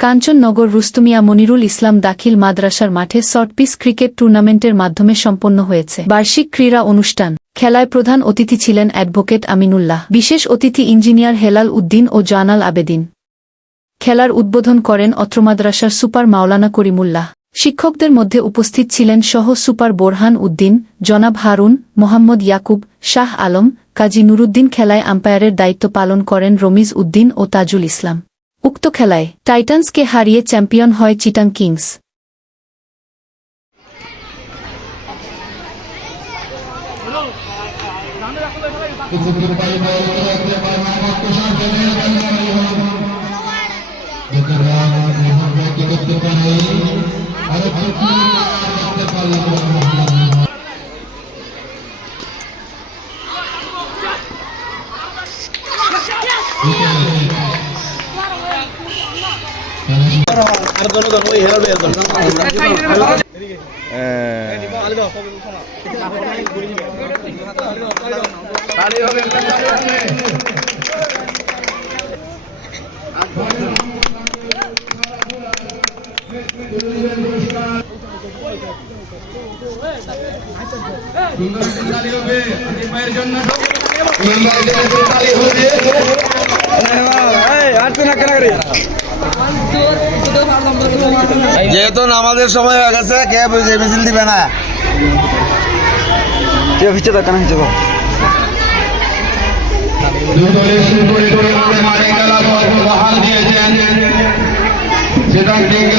কাঞ্চননগর রুস্তুমিয়া মনিরুল ইসলাম দাখিল মাদ্রাসার মাঠে শর্টপিস ক্রিকেট টুর্নামেন্টের মাধ্যমে সম্পন্ন হয়েছে। বার্ষিক ক্রীড়া অনুষ্ঠান। খেলায় প্রধান অতিথি ছিলেন অ্যাডভোকেট আমিনুল্লাহ, বিশেষ অতিথি ইঞ্জিনিয়ার হেলাল উদ্দিন ও জানাল আবেদিন। খেলার উদ্বোধন করেন অত্র মাদ্রাসার সুপার মাওলানা করিমুল্লাহ। শিক্ষকদের মধ্যে উপস্থিত ছিলেন সহ সুপার বোরহান উদ্দিন, জনাব হারুন, মোহাম্মদ ইয়াকুব, শাহ আলম, কাজী নুরুদ্দিন খেলায় আম্পায়ারের দায়িত্ব পালন করেন রমিজ উদ্দিন ও তাজুল ইসলাম। উক্ত খেলায় টাইটান্সকে হারিয়ে চ্যাম্পিয়ন হয় চিটাং কিংস। সুন্দর তালি হবে পায়ের জন্য আর তো না কেন যেহেতু আমাদের সময় হয়ে গেছে, কে বুঝে মিছিল দিবে না? খেলা বহাল দিয়েছেন সেটা থেকে